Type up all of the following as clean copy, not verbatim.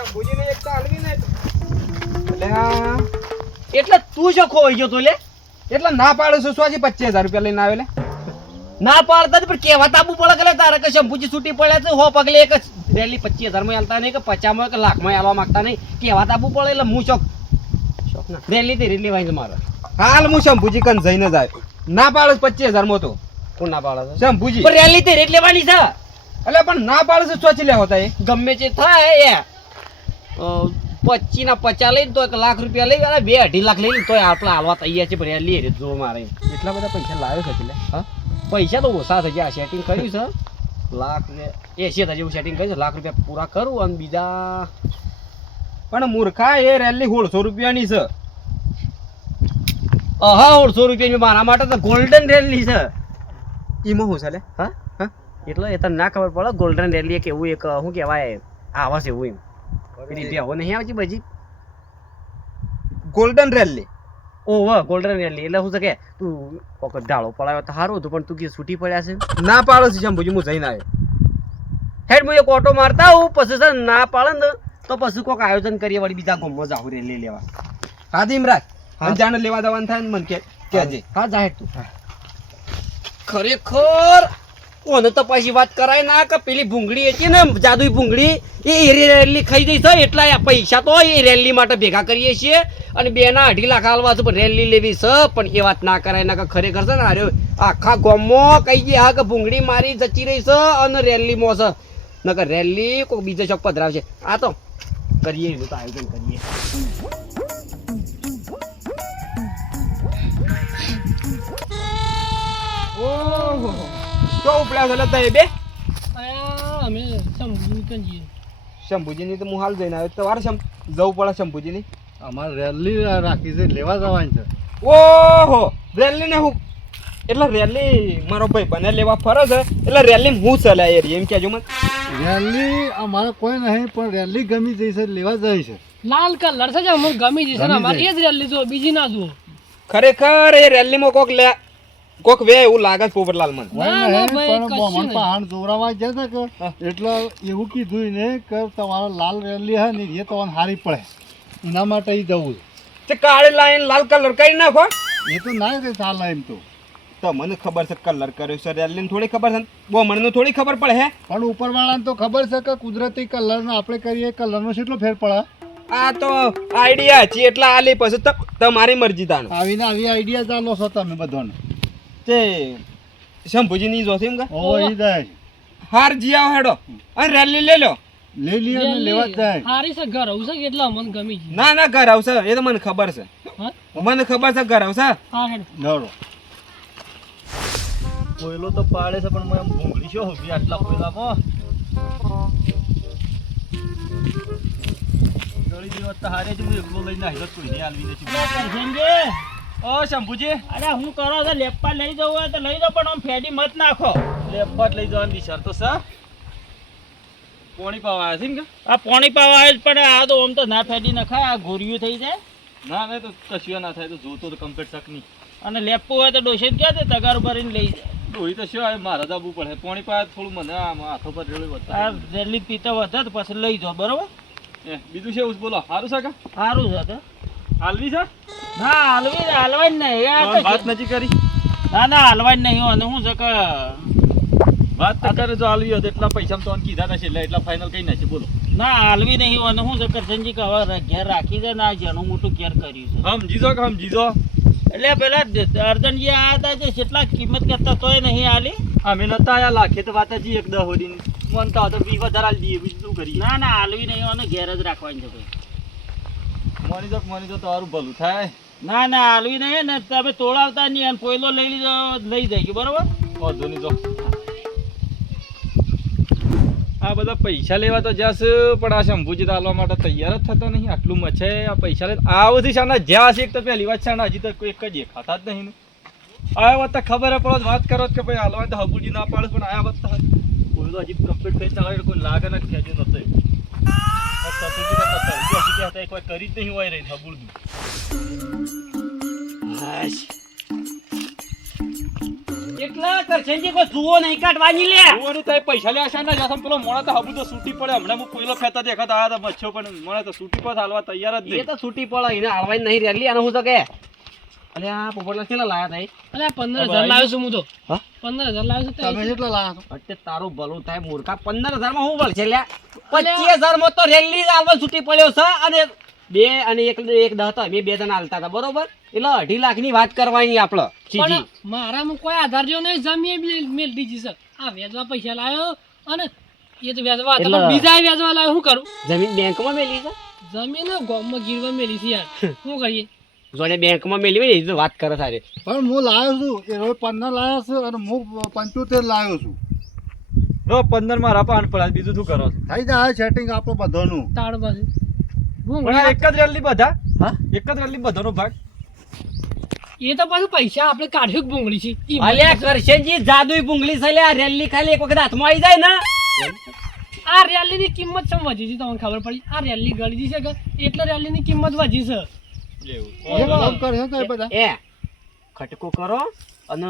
શંભુજીને એક તો આલવી ને એટલે તું શું ખોઈ ગયો તો લે એટલે ના પાડું છું સોજી 25,000 રૂપિયા લઈને આવે લે ના પાડતા પણ કેવા તાબુ પડે કે તારે કે શંભુજી છૂટી પડ્યા છે હો પગલે એક જ રેલી 25,000 માં આલતા નહીં કે 50 માં કે લાખ માં આલવા માંગતા નહીં કેવા તાબુ પડે એટલે હું શોખ ના રેલી તે રેલી વાંચે મારે હાલ હું શંભુજી કન જઈને જાય ના પાડું 25,000 માં તો કોણ ના પાડે છે શંભુજી પણ રેલી તે રેટ લેવાની છે એટલે પણ ના પાડું છું સોચી લે હોતા એ ગમે તે થાય એ 25 ના 50 લઈને તો 1 લાખ રૂપિયા લઈ અને 2-2.5 લાખ લઈને તોય આપણે હાલવા તૈયાર છે પણ રેલી રે જો મારે એટલા બધા પૈસા લાવ્યો છે એટલે હા પૈસા તો ઓછા થઈ ગયા સેટિંગ કર્યું છે લાખ ને 80,000 જેવું સેટિંગ કર્યું છે લાખ રૂપિયા પૂરા કરું અને બીજા પણ મૂર્ખા એ રેલી 1600 રૂપિયાની છે હા 1600 રૂપિયાની મારા માટે તો ગોલ્ડન રેલી છે ઈમો હું છે લે હા હા એટલે એ તને ના ખબર પડે ગોલ્ડન રેલી એક એવું એક શું કહેવાય આવા છે એવું એમ પેલી બેહો નહીં આવતી બજી ગોલ્ડન રેલી ઓહો ગોલ્ડન રેલી એટલે શું છે કે તું કોક ઢાળો પડાયો તો સારું હતું પણ તું કે છૂટી પડ્યા છે ના પાડો છે શંભુજી હું જઈને આવ્યો હેડ હું એક ઓટો મારતા હું પછી છે ના પાડે ને તો પછી કોઈક આયોજન કરીએ વળી બીજા ગામમાં જાવ રેલી લેવા હા ધીમરાજ અને જાણે લેવા દેવાનું થાય ને મને કહેજે હા જાહેર તું ખરેખર કોને તો પછી વાત કરાય ના કે પેલી ભૂંગળી હતી ને જાદુઈ ભૂંગળી એ રેલી ખાઈ જઈ છે એટલા આ પૈસા તો એ રેલી માટે ભેગા કરીએ છીએ અને 2.5 લાખ હાલવા છે પણ રેલી લેવી છે પણ એ વાત ના કરાય ના કે ખરેખર છે ને અરે આખા ગામમાં કહી ગયા હા કે ભૂંગળી મારી જતી રહી છે અને રેલીમાં છે નકર રેલી કોઈ બીજો ચોક પધરાવશે આ તો કરીએ એવું તો આયોજન કરીએ ઓહો તો ઉપડ્યા છે લતા એ બે અમે શંભુજી કન જઈએ શંભુજીની તો હું હાલ જઈને આવ્યો તમારે જવું પડે શંભુજીની અમારે રેલી રાખી છે લેવા જવાની છે ઓહો રેલી ને હું એટલે રેલી મારો ભાઈ બને લેવા ફરે છે એટલે રેલી હું ચલાય એમ કહેજો મને રેલી અમારે કોઈ નહીં પણ રેલી ગમી જઈ છે લેવા જાય છે લાલ કલર છે અમને ગમી જશે ને અમારે એ જ રેલી જો બીજી ના જુઓ ખરેખર એ રેલીમાં કોક વે એવું લાગે છે પોપટલાલ મને કોઈ ના, ના, નહીં ભાઈ, પણ કશું મને નહીં. પહાણ જોરાવા જાય છે કે એટલે એવું કીધું ને કે તમારે લાલ રેલી હે ને એ તમને હારી પડે એના માટે ઈ જવું તે કાળી લાઈન લાલ કલર કરી નાખો છે એ તો ના કે ચાલે એમ તો મને ખબર છે કલર કર્યો છે રેલીને થોડી ખબર છે બહુ મને થોડી ખબર પડે હે પણ ઉપરવાળાને તો ખબર છે કે કુદરતી કલરનો આપણે કરીએ કલરનો કેટલો ફેર પડે આ તો આઈડિયા છે એટલે આલી પછી તમારી મરજી તાનો આવીને આવી આઈડિયા ચાલો છો તમે બધાને તે શંભુજીની જોશે એમ કે ઓવો ઈ જાય હાર જી આવો હેડો અને રેલી લઈ લો લઈ લઈએ ને લેવા જ જાય હારી છે ઘર આવું છે એટલે અમને ગમી છે ના ના ઘર આવશે એ તો મને ખબર છે હા મને ખબર છે ઘર આવશે હા હેડ નડો કોયલો તો પાડે છે પણ મને ભૂંગળી શું હોવી આટલા કોયલામાં ગળી જેવા તો હારે જ હું એકલો લઈને આવ્યો કોઈને આલવી નથી ઓ શંભુજી અરે હું કરો છો લેપા લઈ જવું હોય તો લઈ જાઓ પણ આમ ફેડી મત નાખો લેપટ લઈ જવાની વિચાર તો સર પોણી પાવા આવ્યા છે એમ કે આ પાણી પાવા આવે જ પડે આ તો આમ તો ના ફેડી નખાય આ ગોરિયું થઈ જાય ના ના તો કશું ના થાય તો જોતો તો કમ્પ્લીટ શક નહીં અને લેપવું હોય તો ડોસે ક્યાં તે તગાર ભરીને લઈ જાય ડોહી તો શું આવે મારે જવું પડે પોણી પાવા થોડું મને આમ હાથો પર રેડું આ રેલી પીતા વધે તો પછી લઈ જાઓ બરોબર બીજું છે બોલો સારું છે કે સારું છે તો હાલવી છે ના હાલવાય જ નહીં યાર વાત નથી કરી ના ના હાલવાય જ નહીં અને શું છે કે વાત તો કરે જો હાલવી હોય તો એટલા પૈસા તો કીધા નથી એટલે એટલા ફાઇનલ કઈ નાખી બોલો ના હાલવી નહીં અને શું છે કરશનજી કે હવે ઘેર રાખી છે ને આ જેનું મોટું ઘેર કર્યું છે સમજીજો કે સમજીજો એટલે પેલા અર્જનજી આયા હતા જે કેટલા કિંમત કરતા તોય નહીં હાલી અમે નતા આયા લાખે તો વાત હજી એક દહ હોડી મનતા હોય તો 20,000 હાલ દઈએ બીજું શું કરીએ ના ના હાલવી નહીં અને ઘેર જ રાખવાની છે ભાઈ મની તો તારું ભલું થાય ના ના હાલવી નહીં ને તમે તોડાવતા નહીં અને પોયલો લઈ લીધો લઈ જાય બરોબર વાંધો નહીં જો આ બધા પૈસા લેવા તો જશે પણ આ શંભુજી તો હાલવા માટે તૈયાર જ થતા નહીં આટલું મચે આ પૈસા લે આવથી શાના જ્યાં હશે એક તો પહેલી વાત શાના હજી તો કોઈ એક જ દેખાતા જ નહીં ને આ વાત તો ખબર પડો વાત કરો કે ભાઈ હાલવા તો હબુજી ના પાડે પણ આ વાત કોઈ તો હજી કમ્પ્લીટ થઈ ચાલે કોઈ લાગે ને ખેંચી નતો કોઈ કરી જ નહીં હોય રહી હબુડું એટલા કરશનજી કોઈ જુઓ નહીં કાઢવાની લે ઓની તો પૈસા લે આશા ના જાસમ પેલો મોણા તો હબુ તો છૂટી પડે હમણાં હું કોઈલો ફેતા દેખાતા આયા તા મચ્છો પણ મોણા તો છૂટી પર હાલવા તૈયાર જ એ નહીં તો છૂટી પડે એને હાલવાની નહીં રેલી અને હું તો કે અલે આ પોપટલા કેટલા લાયા તા અલે 15,000 લાવ્યો છું હું તો હા? 15,000 લાવ્યો છું તમે કેટલા લાયા છો? અટે તારું ભલું થાય મૂર્ખા 15,000 માં હું વળશે લ્યા 25,000 માં તો રેલી હાલવા છૂટી પડ્યો છે અને બે અને એક દહ તો અમે બે જણા હાલતા હતા બરોબર એટલે 2.5 લાખ ની વાત કરવાની આપણે સીધી પણ મારામાં કોઈ આધાર જો નહીં જમીએ મેલ દીધી છે આ વેચવા પૈસા લાવ્યો અને એ તો વેચવા હતા પણ બીજા વેચવા લાવ્યો શું કરું જમીન બેંકમાં મેલી છે જમીન ગામમાં ગીરવા મેલી છે યાર શું કરીએ જોડે બેંકમાં મેલી હોય ને એ તો વાત કરે તારે પણ હું લાવ્યો છું એ રોજ 15 લાવ્યા છે અને હું 75 લાવ્યો છું. રો 15 માં રાપા પડે બીજું શું કરો છો થઈ જાય સેટિંગ આપણું બધાનું. તાળ પાસે હું પણ આ એક જ રેલી બધા હા એક જ રેલી બધાનો ભાગ એ તો પાછું પૈસા આપણે કાઢ્યું જ ભૂંગળી છે ઈ અલ્યા કરશનજી જાદુઈ ભૂંગળી છે લ્યા રેલી ખાલી એક વખત હાથમાં આવી જાય ને આ રેલીની કિંમત ચમ વધી છે તમને ખબર પડી આ રેલી ગળી છે કે એટલે રેલીની કિંમત વધી છે એ કામ કરે છે બધા. એ ખટકો કરો અને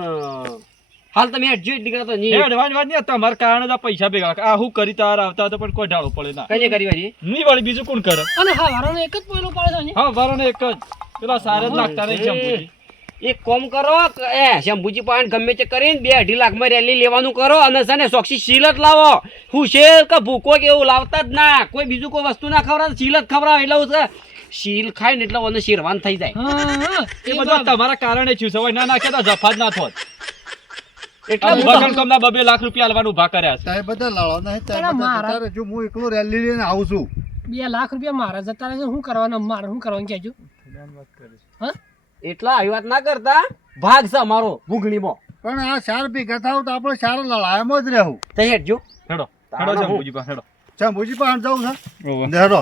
હાલ તમે એડજસ્ટ નીકળો તો એ નહીં અડવાન વાત નહીં તમારા કારણે જ આ પૈસા ભેગા આ હું કરી તાર આવતા હતા પણ કોઈ ઢાળો પડે ના કઈ કરી વાળી નહીં વળી બીજું કોણ કરે અને હવારોનો એક જ પોયલો પાડે છે ને હા વારોને એક જ પેલા સારે જ લાગતા નહીં શંભુજી. એક કોમ કરો એ શંભુજી પાન ગમે તે કરીને 2.5 લાખમાં રેલી લેવાનું કરો અને છે ને સોક્ષી શીલત લાવો હું શેર કે ભૂકો કે એવું લાવતા જ ના કોઈ બીજું કોઈ વસ્તુ ના ખવડાવ શીલત ખવડાવ એટલે હું છે શીલ ખાય ને એટલે મને શેરવાન થઈ જાય હા એ બધું તમારા કારણે થયું છે હવે ના નાખ્યા તો જફા જ ના થોત એટલે હું બગન કમના 2 લાખ રૂપિયા આલવાનું ઉભા કર્યા છે તારે બધા લડો નહીં તારે પણ બધા મારા- જતા રહેજો. હું એકલો રેલી લઈને આવું છું. 2 લાખ રૂપિયા મારા જતા રહે છે શું કરવાનું મારે શું કરવાનું કહેજો હા એટલા આવી વાત ના કરતા ભાગ છે અમારો ભૂંગળીમાં પણ આ 4 ભેગા થાવ તો આપણે 4 લડાયમાં જ રહેવું. તો હેડજો હેડો હેડો શંભુજી પાસે હેડો શંભુજી પાસે જવું છે ઓહો. હેડો.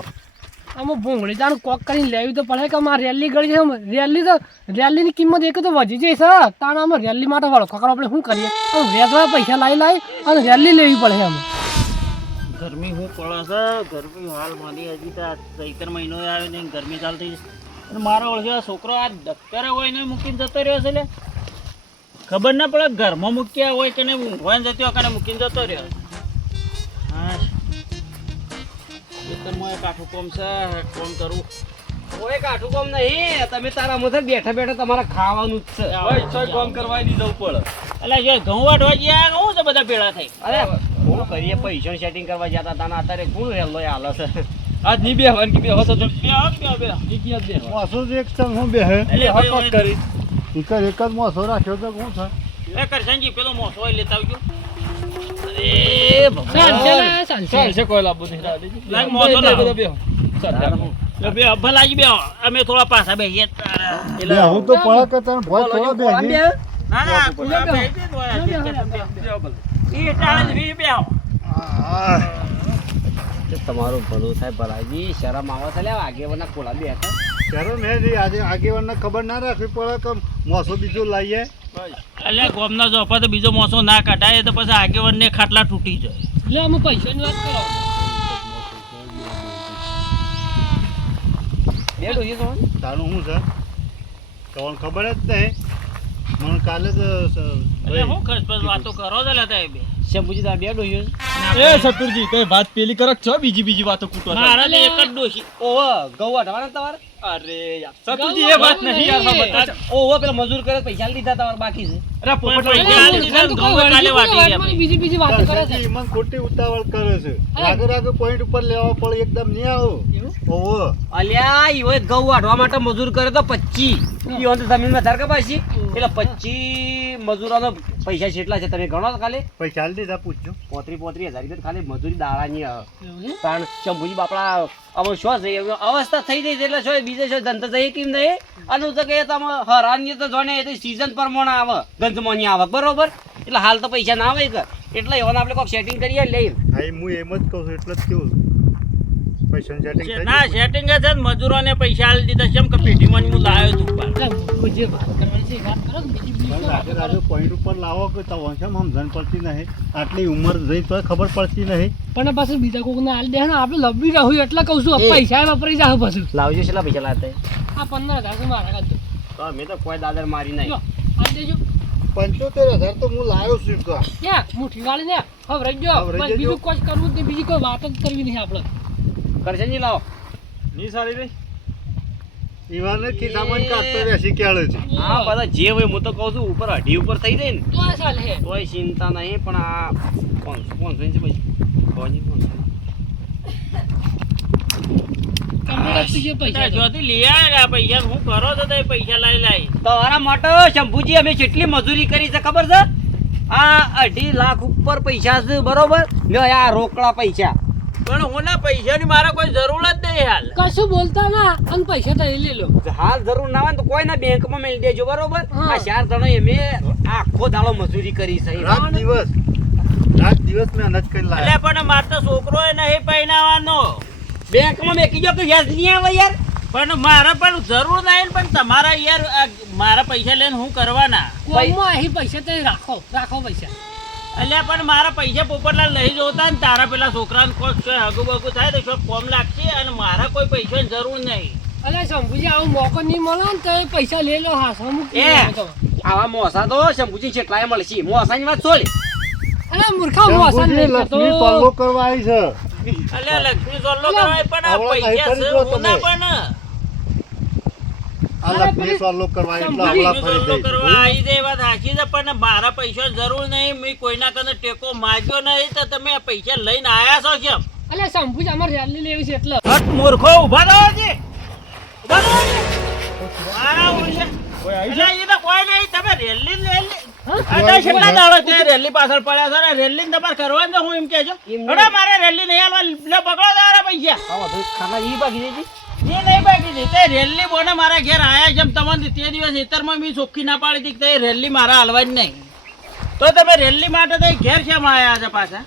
આમાં ભૂંગળી તારું કોક કરીને લેવી તો પડે કે અમારે રેલી ગળી છે રેલી તો રેલીની કિંમત એક તો વધી જાય છે તાણ અમે રેલી માટે વળો ખબર આપણે શું કરીએ આમ વેચવા પૈસા લાવી અને રેલી લેવી પડે અમે ગરમી હું પડે છે ગરમી હાલ મારી હજી તો ચૈતર મહિનો આવ્યો ને ગરમી ચાલતી છે અને મારો ઓળખ્યો છોકરો આ દફતરે હોય ને મૂકીને જતો રહ્યો છે લે ખબર ના પડે ઘરમાં મૂક્યા હોય કે નહીં ઊંઘવાને જતો હોય કે મૂકીને જતો રહ્યો હા ખેતરમાં એક આઠું કોમ છે કોમ કરું કોઈ કાઠું કામ નહીં તમે તારા મથે બેઠા બેઠા તમારે ખાવાનું જ છે ભાઈ છોય કામ કરવા નહીં જવું પડે એટલે જો ઘઉં વાટવા ગયા શું છે બધા ભેળા થઈ અરે હું કરીએ પૈસા સેટિંગ કરવા જતા હતા ને અત્યારે કોણ રેલો હાલે છે આજ નહીં બેહવાનું કે બેહો તો જો મોસો જ એક ચમ હું બેહે એટલે ભાઈ હક કરી એક જ મોસો રાખ્યો તો શું છે? એ કરશનજી પેલો મોસો હોય લેતા આવજો અરે ભગવાન ચાલશે કોઈ લાભ નહીં દાદીજી. લાગ મોસો લાવો. બધા બેહો. ચાલ. બે ભલાજી બે અમે થોડા પાછા બેસીએ બેહું તો પડે કે તને ભોય થોડો બેહી. ના ના પૂરા બેસી દો એ ટાળે વી બેહો આહ. તમારું ભલું થાય ભલાજી શરમ આવે છે લે આગેવાના કોલા બેઠા ચાલો ને જી, આજે આગેવાનને ખબર ના રાખવી પડે કે મોસો બીજો લાવીએ. એટલે ગોમના ચોપા તો બીજો મોસો ના કાઢાય તો પછી આગેવાનને ખાટલા તૂટી જાય એટલે અમે પૈસાની વાત કરો બે ડોહી છો ને? તારું શું છે તમને ખબર જ નહીં. મને કાલે જ એટલે હું ખર્ચ પછી વાતો કરો છો લેતા એ બે શંભુજી તારા બે ડોહીઓ છે? એ સતુરજી કઈ વાત પેલી કરક છો બીજી વાત તો કૂટો છો. મારા તો એક જ ડોશી ઓહો ઘઉં વાટવાના તમારે અરે યાર સતુરજી એ વાત નહીં યાર હા બતા. ઓહો પેલા મજૂર કરે પૈસા લીધા તમારે બાકી છે અરે પોપટ પણ ભાઈ આજે દીધા ને ઘઉં કાલે વાટી ગયા ભાઈ. બીજી વાતો કરે છે ઈમન ખોટી ઉતાવળ કરે છે. રાગે રાગે પોઈન્ટ ઉપર લેવા પડે એકદમ નહીં આવો. ઓહો અલ્યા ઈવો ઘઉં વાટવા માટે મજૂર કરે તો 25 ઈવો તો જમીન વધારે કપાસી એટલે 25 મજૂરોનો પૈસા કેટલા છે તમે ગણો તો ખાલી પૈસા આલી દીધા પૂછજો. 35,000 રૂપિયા ખાલી મજૂરી દાડાની કારણ શંભુજી બાપડા અમે શું છે એવી અવસ્થા થઈ ગઈ છે એટલે શું બીજે શું ધંધા જઈએ કેમ નહીં અને હું તો કે તમે હરાની તો જોને એ તો સિઝન પ્રમાણે આવે ગંજમાંની આવક બરોબર એટલે હાલ તો પૈસા ના આવે કે એટલે એવાને આપણે કોઈક સેટિંગ કરીએ લઈ હા એ હું એમ જ કહું છું એટલે જ કેવું પૈસાનું setting થઈ ના ગયું. સેટિંગ છે ને મજૂરોને પૈસા આલી દીધા છે એમ કે પેઢીમાં હું લાવ્યો છું પાછો. એટલે મૂર્ખો જે વાત કરવાની છે એ વાત કરો ને બીજી બીજી પણ રાગે વાતો રાગે કરો. પોઈન્ટ ઉપર લાવો કે તો વંશમ સમજણ પડતી નહીં. આટલી ઉંમર જઈ તો ખબર પડતી નહીં. પણ પાછું બીજા કોક ના આલી દે ને આપણે લબી રહું એટલે કહું છું એ. પૈસા વપરાઈ જાવ પાછું લાવજો કેટલા પૈસા લાવતા આ 15,000 મારા કાઢજો તો અમે તો કોઈ દાદર મારી જો નહીં આ દેજો 75,000 તો હું લાવ્યો છું તો. ત્યાં મુઠ્ઠી વાળી ને હવે રહી ગયો હવે રહી બસ જજો. બીજું કોઈ કરવું જ નહીં બીજી કોઈ વાત જ કરવી નહીં આપણે કરશનજી લાવો ની સારી રહી ઈવાને ખિસ્સામાં જ કાઢતો રહેશે ક્યારે છે. હા બધા જે હોય હું તો કહું છું ઉપર અઢી ઉપર થઈ જાય ને તો આ ચાલે હે તોય ચિંતા નહીં પણ આ 500 છે પછી કોની 500 કમ્પ્યુટર જે પૈસા છે. જોથી લઈ આવ્યા પૈસા હું કરો તો તે પૈસા લાવી તમારા માટે શંભુજી અમે કેટલી મજૂરી કરી છે ખબર છે આ 2.5 લાખ ઉપર પૈસા છે બરોબર લ્યો આ રોકડા પૈસા પણ હું ના પૈસાની મારે કોઈ જરૂર જ નહીં હાલ કશું બોલતા ના અને પૈસા તો લઈ લો હાલ જરૂર ના હોય ને તો કોઈના બેંકમાં મેળી દેજો બરોબર હા. આ 4 જણા અમે આખો દાડો મજૂરી કરી છે રાત દિવસ મહેનત કરી એટલે લાવ્યા. પણ મારે તો છોકરો નહીં પહેરાવાનો બેંકમાં મેકી જો કે વ્યાજ નહીં આવે યાર પણ મારે પણ જરૂર નહીં પણ તમારા યાર મારા પૈસા લઈને હું કરવાના કોમમાં અહીં પૈસા તો રાખો પૈસા એટલે પણ મારા પૈસા પોપટલાલ લઈ જોતા ને તારા પેલા છોકરાને કોઈ હગુ બગુ થાય તો શું કોમ લાગશે અને મારા કોઈ પૈસાની જરૂર નહીં અલે શંભુજી આવો મોકો નહીં મળે ને તો એ પૈસા લઈ લો હા અમુક એ આવા મોસા તો શંભુજી કેટલાય મળશે મોસાની વાત છોડ અલે મૂર્ખા મોસન શંભુજી નહીં લક્ષ્મી કરતો સોલ્લો કરવા આવી છે. એટલે લક્ષ્મી સોલ્લો કરાય પણ આ આવડા પૈસા નહીં છે કરી દો હું ના તમે. પણ આ લક્ષ્મી સોલ્લો કરવા એટલા શંભુજી, આવડા ફરી સોલ્લો દઈશ. કરવા આવી જાય એ વાત સાચી છે પણ મારા પૈસાની જરૂર નહીં મેં કોઈના કને ટેકો માગ્યો નહીં તો તમે આ પૈસા લઈને આયા છો કેમ અલે શંભુજી અમારે રેલી લેવી છે એટલે હટ મૂર્ખો ઉભા રહો છે ઉભા રહો છે મારા ઓળખ્યા એટલે એ તો કોઈ નહીં તમે રેલી લઈ લે અરે કેટલા દાડો તે રેલી પાછળ પડ્યા છે ને રેલી ને તમારે કરવાનું છે હું એમ કહેજો અરે મારે રેલી નહીં આલવા લે પકડો તારા પૈસા ખાના ઈ બાકી દેજી એ નહીં બાકી છે તે રેલી બોને મારા ઘેર આયા જેમ તમને તે દિવસ ખેતરમાં મેં ચોખ્ખી ના પાડી હતી કે તે રેલી મારા હાલવાની નહીં તો તમે રેલી માટે તો ઘેર કેમ આયા છે પાછા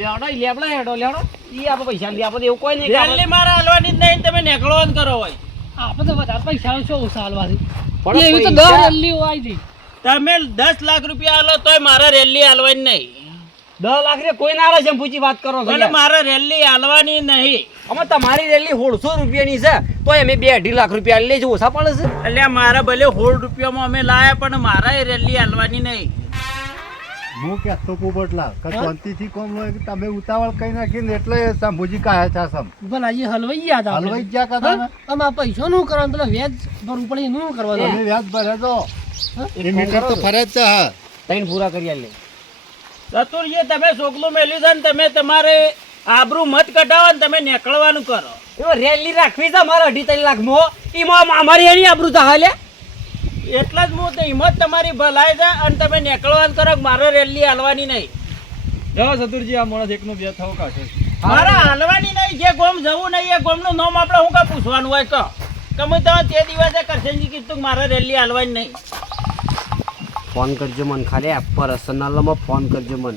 લેવડો ઈ લેવડો હેડો લેવડો ઈ આપણે પૈસા લે આપણે એવું કોઈ નહીં રેલી મારા હાલવાની જ નહીં તમે નીકળો જ કરો હોય આપણે તો વધારે પૈસા શું સાલવાથી પણ એવી તો પૈસા- 10 રેલી આવી જઈ તમે 10 લાખ રૂપિયા આલો તોય મારા રેલી હાલવાની નહીં 10 લાખ રે કોઈ ના આવે શંભુજી વાત કરો છો એટલે યાર. મારે રેલી હાલવાની નહીં અમે તમારી રેલી 1600 રૂપિયાની છે તોય અમે 2.5 લાખ રૂપિયા લેજો ઓછા પડે છે એટલે મારા ભલે 16 રૂપિયામાં અમે લાયા પણ મારા રેલી હાલવાની નહીં હું કહેતો પોપટલાલ કે શાંતિથી કોમ હોય કે તમે ઉતાવળ કઈ નાખીને એટલે શંભુજી કાયા છે સમ ભલા જે હલવાઈ ગયા હતા હલવાઈ જ ગયા કાકા ને. આમાં પૈસા નું કરવાનું પેલા વ્યાજ ભરવું પડે એનું કરવાનું તમે વ્યાજ ભરે તો એ મીટર તો ફરે જ છે હા. તૈન પૂરા કરી લે ચતુરજી તમે સોગલું મેલ્યું છે ને તમે તમારે આબરૂ મત કઢાવો ને તમે નીકળવાનું કરો એવો રેલી રાખવી છે મારા 2.5 લાખ મો ઈમાં અમારી એની આબરૂ તો હાલે એટલા જ હું તો હિંમત તમારી ભલાઈ છે અને તમે નીકળવાનું કરો કે મારે રેલી હાલવાની નહીં જાઓ ચતુરજી આ માણસ એકનો બે થવો કાઢે મારા હાલવાની નહીં જે ગોમ જવું નહીં એ ગોમનું નામ આપણે હું કા પૂછવાનું હોય કહો કે હું તમે તે દિવસે કરશનજી કીધું કે મારે રેલી હાલવાની નહીં ફોન કરજો મન ખાલી પર્સનલમાં ફોન કરજો મન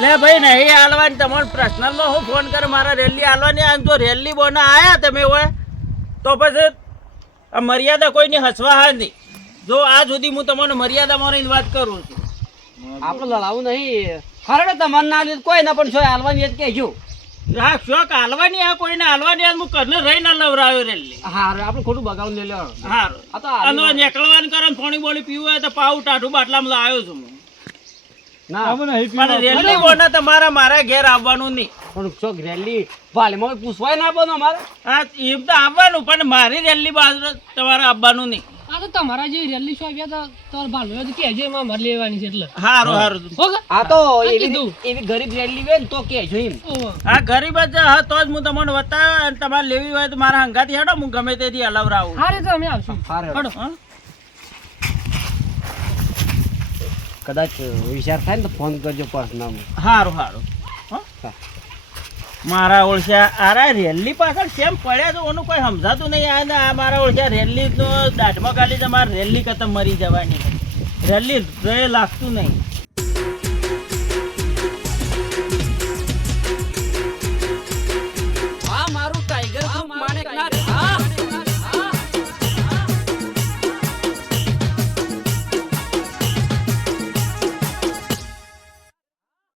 લે ભાઈ નહીં હાલવાની તમારે પર્સનલમાં હું ફોન કરે મારા રેલી હાલવાની આમ જો રેલી બોને આયા તમે હોય તો પછી આ મર્યાદા કોઈની હસવા હા નહીં જો આ સુધી હું તમને મર્યાદા મારીને વાત કરું છું આપણે લડાવું નહીં ખરેખર તમારે ના લીધું કોઈ ના પણ છો હાલવાની જ કહેજો હા શોક હાલવાની આ કોઈને હાલવાની આ હું ઘરને રહીને લવરાવ્યો રેલી હા આપણે ખોટું બગાવું લઈ લેવાનું હારું આ તો હાલી અને નીકળવાનું કરે ને પાણી બોળી પીવું હોય તો પાવ ટાઢું બાટલામાં લાવ્યો છું હું ના અમે નહીં પણ રેલી બોને તમારા મારા ઘેર આવવાનું નહીં પણ ચોક રેલી ભાલે મને પૂછવાય ના બનો અમારે હા એમ તો આવવાનું પણ મારી રેલી બાજુ તમારે આવવાનું નહીં આ તો તમારા જે રેલી છો આવ્યા હતા તમારે ભાલો તો કહેજો એમાં મારે લેવાની છે એટલે હારું હારું હોગા આ તો આ એવી કીધું. એવી ગરીબ રેલી હોય ને તો કહેજો એમ ઓહો. આ ગરીબ જ હા તો જ હું તમને બતાવ્યો અને તમારે લેવી હોય તો મારા હંગાથી હેડો હું ગમે તેથી હલાવરાવું હા રે તો અમે આવશું હારે. હડો. હા? કદાચ વિચાર થાય ને તો ફોન કરજો પર્સનલમાં હારું હારું હો? મારા ઓળખ્યા આરા રેલી પાછળ કેમ પડ્યા છે ઓનું કોઈ સમજાતું નહીં આ મારા ઓળખ્યા રેલી તો દાઢમાં ગાલી તમારે રેલી કતમ મરી જવાની રેલી રે લાગતું નહીં